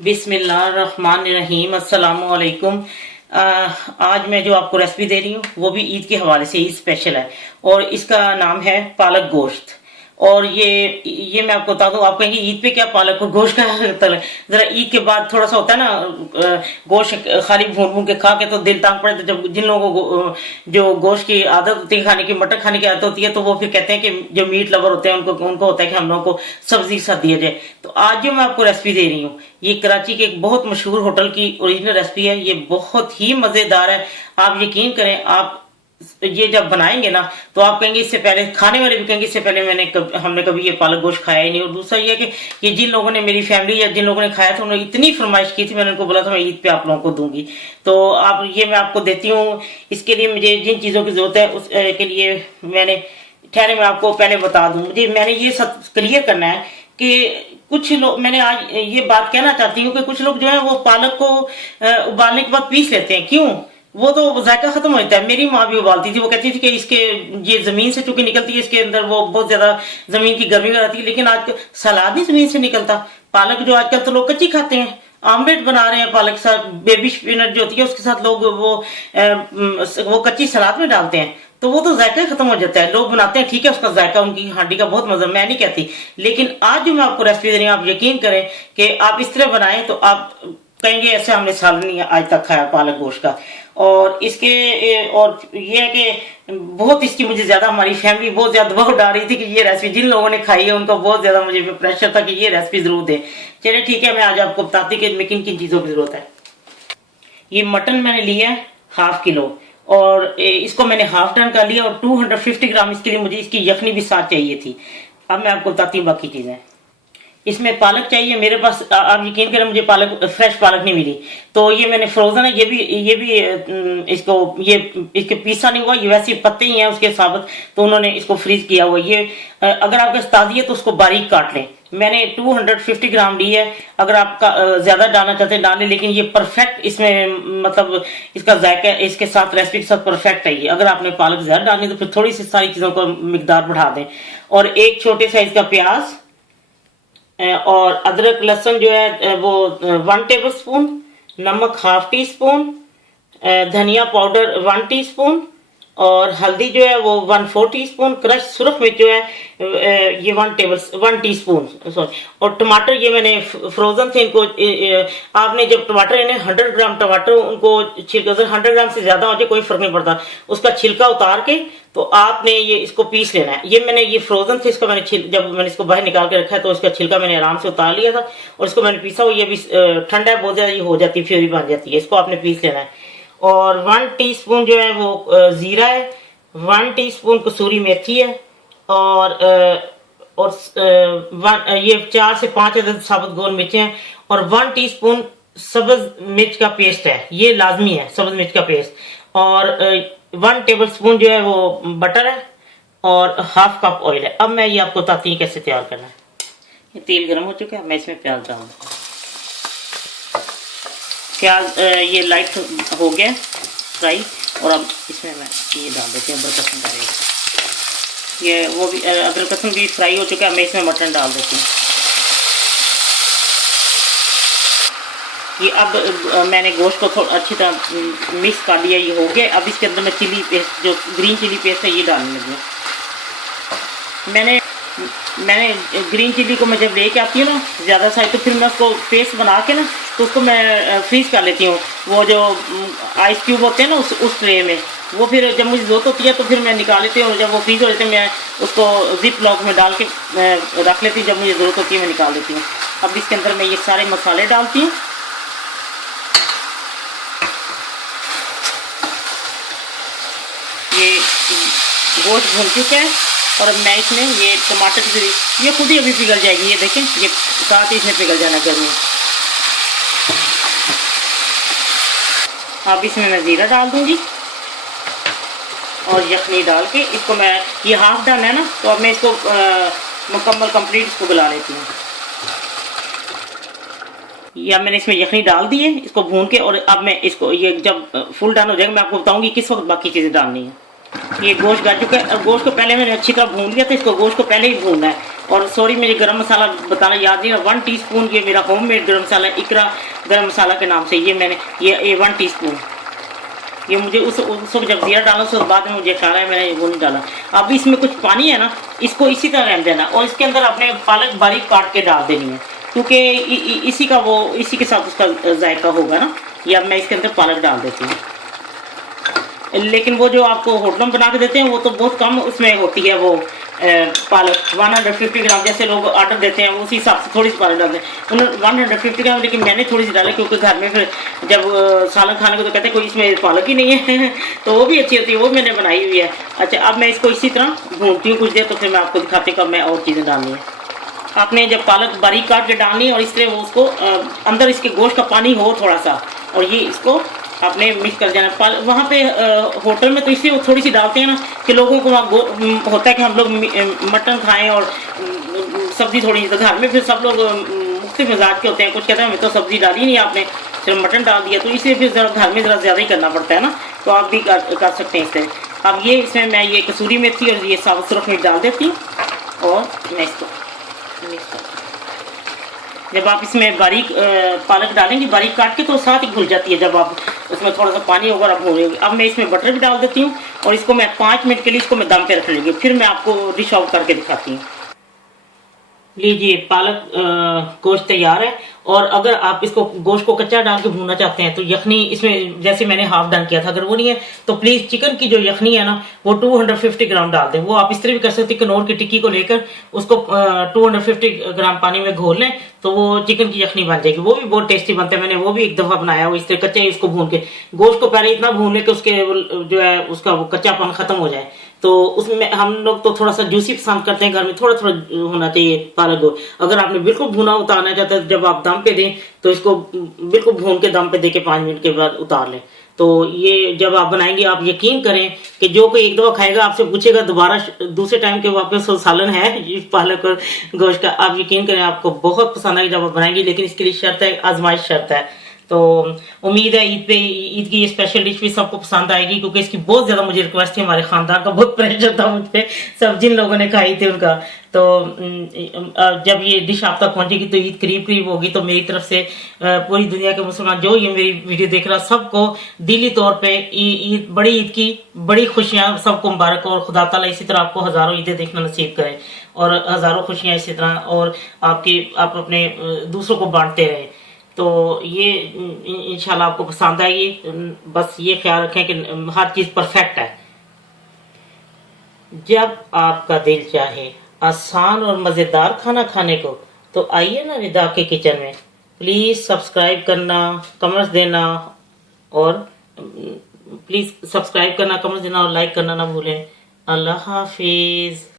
बिस्मिल्लाहिर्रहमानिर्रहीम अस्सलामु अलैकुम। आज मैं जो आपको रेसिपी दे रही हूँ वो भी ईद के हवाले से, ईद स्पेशल है और इसका नाम है पालक गोश्त। और ये मैं आपको बता दूं, आप कहेंगे ईद पे क्या पालक और गोश्त का जरा ईद के बाद थोड़ा सा होता है ना, गोश्त खाली भून भून के खा के तो दिल टांग पड़े। तो जब जिन लोगों को जो गोश्त की आदत होती है खाने की, मटन खाने की आदत होती है, तो वो फिर कहते हैं कि जो मीट लवर होते हैं उनको होता है कि हम लोगों को सब्जी के साथ दिया जाए। तो आज जो मैं आपको रेसिपी दे रही हूँ ये कराची के एक बहुत मशहूर होटल की ओरिजिनल रेसिपी है। ये बहुत ही मजेदार है। आप यकीन करें, आप ये जब बनाएंगे ना तो आप कहेंगे, इससे पहले खाने वाले भी कहेंगे इससे पहले हमने कभी ये पालक गोश्त खाया ही नहीं। और दूसरा ये कि ये जिन लोगों ने, मेरी फैमिली या जिन लोगों ने खाया था, उन्होंने इतनी फरमाइश की थी, मैंने उनको बोला था मैं ईद पे आप लोगों को दूंगी। तो आप ये मैं आपको देती हूँ। इसके लिए मुझे जिन चीजों की जरूरत है उसके लिए मैंने, ठहरे मैं आपको पहले बता दूं, मैंने ये सब क्लियर करना है कि कुछ लोग, मैंने आज ये बात कहना चाहती हूँ कि कुछ लोग जो है वो पालक को उबालने के बाद पीस लेते हैं। क्यों? वो तो जायका खत्म हो जाता है। मेरी माँ भी उबालती थी, वो कहती थी कि इसके ये जमीन से चूंकि निकलती है, इसके अंदर वो बहुत ज्यादा जमीन की गर्मी रहती है। लेकिन आज सलाद नहीं जमीन से निकलता। पालक जो आजकल तो लोग कच्ची खाते हैं, आमलेट बना रहे हैं पालक के साथ, बेबी स्पिनच जो होती है उसके साथ लोग वो कच्ची सलाद में डालते हैं, तो वो तो जायका ही खत्म हो जाता है। लोग बनाते हैं, ठीक है, उसका जायका, उनकी हांडी का बहुत मजा, मैं नहीं कहती। लेकिन आज जो मैं आपको रेसिपी दे रही हूँ, आप यकीन करें कि आप इस तरह बनाएं तो आप कहेंगे ऐसे हमने साल नहीं आज तक खाया पालक गोश्त का। और इसके और ये है कि बहुत इसकी मुझे ज्यादा, हमारी फैमिली बहुत ज्यादा दबाव डाल रही थी कि ये रेसिपी, जिन लोगों ने खाई है उनको बहुत ज्यादा मुझे प्रेशर था कि ये रेसिपी जरूर दे। चलिए ठीक है, मैं आज आपको बताती कि मैं किन किन चीजों की जरूरत है। ये मटन मैंने लिया है 1/2 किलो और इसको मैंने हाफ डन कर लिया। और 250 ग्राम इसके लिए मुझे इसकी यखनी भी साथ चाहिए थी। अब मैं आपको बताती हूँ बाकी चीजें। इसमें पालक चाहिए मेरे पास। आप यकीन करें, मुझे पालक, फ्रेश पालक नहीं मिली, तो ये मैंने फ्रोजन है। ये भी इसको, ये इसके पीसा नहीं हुआ, ये वैसे पत्ते ही हैं उसके साबुत, तो उन्होंने इसको फ्रीज किया हुआ। ये अगर आपके पास ताजी है तो उसको बारीक काट लें। मैंने 250 ग्राम ली है। अगर आप ज्यादा डालना चाहते हैं डाल लें, लेकिन ये परफेक्ट इसमें, मतलब इसका जायका इसके साथ, रेसिपी के साथ परफेक्ट है ये। अगर आपने पालक ज्यादा डालनी तो फिर थोड़ी सी सारी चीजों को मिकदार बढ़ा दें। और एक छोटे साइज का प्याज, और अदरक लहसुन जो है वो 1 टेबल स्पून, नमक 1/2 टी स्पून, धनिया पाउडर 1 टीस्पून, और हल्दी जो है वो 1/4 टीस्पून, क्रश सुरख मिर्च जो है ये 1 टीस्पून, सॉरी। और टमाटर ये मैंने फ्रोजन थे इनको। आपने जब टमाटर, इन्हें 100 ग्राम टमाटर, उनको छिलका, 100 ग्राम से ज्यादा हो जाए कोई फर्क नहीं पड़ता, उसका छिलका उतार के तो आपने ये इसको पीस लेना है। ये मैंने, ये फ्रोजन थे, इसको मैंने जब मैंने इसको बाहर निकाल के रखा है तो इसका छिलका मैंने आराम से उतार लिया था और इसको मैंने पीसा। ये भी ठंडा है बहुत ज्यादा, ये हो जाती है, फ्यूरी बन जाती है। इसको आपने पीस लेना है। और 1 टीस्पून जो है वो जीरा है, 1 टीस्पून कसूरी मेथी है, और ये 4 से 5 अदद साबुत गोल मिर्चें हैं, और 1 टीस्पून सब्ज मिर्च का पेस्ट है, ये लाजमी है सब्ज मिर्च का पेस्ट। और 1 टेबल स्पून जो है वो बटर है, और 1/2 कप ऑयल है। अब मैं ये आपको बताती हूँ कैसे तैयार करना है। ये तेल गर्म हो चुका है, मैं इसमें प्याज डालूंगा। प्याज ये लाइट हो गया फ्राई, और अब इसमें मैं ये डाल देती हूँ अदरक लहसुन डालेंगे। ये वो भी अदरक लहसुन भी फ्राई हो चुका है, मैं इसमें मटन डाल देती हूँ। ये अब मैंने गोश्त को थोड़ा अच्छी तरह मिक्स कर लिया, ये हो गया। अब इसके अंदर मैं चिली पेस्ट, जो ग्रीन चिली पेस्ट है, ये डालने लगी। मैंने ग्रीन चिली को मैं जब लेके आती हूँ ना ज़्यादा साइज, तो फिर मैं उसको पेस्ट बना के ना, तो उसको मैं फ्रीज कर लेती हूँ। वो जो आइस क्यूब होते हैं ना उस ट्रे में, वो फिर जब मुझे ज़रूरत होती है तो फिर मैं निकाल लेती हूँ। और जब वो फ्रीज हो जाते हैं मैं उसको जिप लॉक में डाल के रख लेती हूँ। जब मुझे ज़रूरत होती है मैं निकाल लेती हूँ। अब इसके अंदर मैं ये सारे मसाले डालती हूँ। ये गोश्त भून चुका है, और अब मैं इसमें ये टमाटर की, ये खुद ही अभी पिघल जाएगी। ये देखें, ये साथ ही इसमें पिघल जाना गर्मी। अब इसमें मैं जीरा डाल दूंगी, और यखनी डाल के इसको मैं, ये हाफ डन है ना, तो अब मैं इसको मुकम्मल कंप्लीट इसको गला लेती हूँ। या मैंने इसमें यखनी डाल दी है, इसको भून के। और अब मैं इसको, ये जब फुल डन हो जाएगा मैं आपको बताऊंगी किस वक्त बाकी चीज़ें डालनी है। ये गोश्त गा चुका है। गोश्त को पहले मैंने अच्छी तरह भून लिया था, इसको गोश्त को पहले ही भूनना है। और सॉरी, मेरे गरम मसाला बताना याद नहीं है, 1 टीस्पून ये मेरा होममेड गरम मसाला है, इकरा गरम मसाला के नाम से। ये मैंने ये 1 टीस्पून, ये मुझे उस वक्त जब जीरा डाला उसके बाद में मुझे ख्याल है मैंने वो नहीं डाला। अब इसमें कुछ पानी है ना, इसको इसी तरह रहने देना और इसके अंदर अपने पालक बारीक काट के डाल देनी है, क्योंकि इसी के साथ उसका जायका होगा ना। या मैं इसके अंदर पालक डाल देती हूँ, लेकिन वो जो आपको होटलों में बना के देते हैं वो तो बहुत कम उसमें होती है वो पालक। 150 ग्राम जैसे लोग ऑर्डर देते हैं उसी हिसाब से थोड़ी सी पालक डालते हैं उन्होंने 150 ग्राम, लेकिन मैंने थोड़ी सी डाली क्योंकि घर में फिर जब सालन खाने को तो कहते हैं कोई इसमें पालक ही नहीं है तो वो भी अच्छी होती है, वो मैंने बनाई हुई है। अच्छा, अब मैं इसको इसी तरह भूनती हूँ कुछ देर, तो फिर मैं आपको दिखाती हूँ कब मैं और चीज़ें डालनी है। आपने जब पालक बारीक काट के डालनी है और इस तरह वो उसको अंदर इसके गोश्त का पानी हो थोड़ा सा, और ये इसको आपने मिक्स कर देना। वहाँ पे होटल में तो इसलिए थोड़ी सी डालते हैं ना कि लोगों को वहाँ होता है कि हम लोग मटन खाएं और सब्जी थोड़ी, तो घर में फिर सब लोग मुख्तलिफ मिजाज के होते हैं। कुछ कहते हैं हमें तो सब्जी डाली नहीं आपने, सिर्फ मटन डाल दिया, तो इसलिए फिर ज़रा घर में ज़रा ज़्यादा ही करना पड़ता है ना। तो आप भी कर सकते हैं इस तरह। अब ये इसमें मैं ये कसूरी मेथी और ये साबुत सुरख मिर्च डाल देती हूँ और मैं इसको मिक्स करती हूँ। जब आप इसमें बारीक पालक डालेंगे बारीक काट के तो साथ ही घुल जाती है, जब आप उसमें थोड़ा सा पानी होगा आप भूनेंगे। अब मैं इसमें बटर भी डाल देती हूँ और इसको मैं 5 मिनट के लिए इसको मैं दम पे रख लूँगी, फिर मैं आपको डिश आउट करके दिखाती हूँ। लीजिए, पालक गोश्त तैयार है। और अगर आप इसको गोश्त को कच्चा डाल के भूनना चाहते हैं तो यखनी इसमें जैसे मैंने हाफ डन किया था, अगर वो नहीं है तो प्लीज चिकन की जो यखनी है ना वो 250 ग्राम डाल दें। वो आप इस तरह भी कर सकते हैं, कनौर की टिक्की को लेकर उसको 250 ग्राम पानी में घोल लें तो वो चिकन की यखनी बन जाएगी, वो भी बहुत टेस्टी बनता है। मैंने वो भी एक दफा बनाया, वो इस तरह कच्चे इसको भून के, गोश्त को पहले इतना भून ले कि उसके जो है उसका वो कच्चापन खत्म हो जाए। तो उसमें हम लोग तो थोड़ा सा जूसी पसंद करते हैं, घर में थोड़ा थोड़ा होना चाहिए पालक गोश्त। अगर आपने बिल्कुल भुना उतारना चाहते हैं जब आप दम पे दें तो इसको बिल्कुल भून के दम पे दे के 5 मिनट के बाद उतार लें। तो ये जब आप बनाएंगे आप यकीन करें कि जो कोई एक दफा खाएगा आपसे पूछेगा दोबारा दूसरे टाइम के वापस सालन है पालक और गोश्त का, आप यकीन करें आपको बहुत पसंद आएगी जब आप बनाएंगे। लेकिन इसके लिए शर्त है, आजमाइश शर्त है। तो उम्मीद है ईद की ये स्पेशल डिश भी सबको पसंद आएगी, क्योंकि इसकी बहुत ज्यादा मुझे रिक्वेस्ट थी, हमारे खानदान का बहुत प्रेशर था मुझ पे, सब जिन लोगों ने खाई थी उनका। तो जब ये डिश आप तक पहुंचेगी तो ईद करीब करीब होगी, तो मेरी तरफ से पूरी दुनिया के मुसलमान जो ये मेरी वीडियो देख रहा सबको दिली तौर पे बड़ी ईद की बड़ी खुशियां सबको मुबारक, और खुदा ताला इसी तरह आपको हजारों ईदें देखना नसीब करे और हजारों खुशियां इसी तरह, और आप अपने दूसरों को बांटते रहे। तो ये इंशाल्लाह आपको पसंद आएगी। बस ये ख्याल रखें कि हर चीज परफेक्ट है। जब आपका दिल चाहे आसान और मजेदार खाना खाने को तो आइए ना रिदा के किचन में। प्लीज सब्सक्राइब करना, कमेंट्स देना और प्लीज सब्सक्राइब करना, कमेंट्स देना और लाइक करना ना भूलें। अल्लाह हाफिज।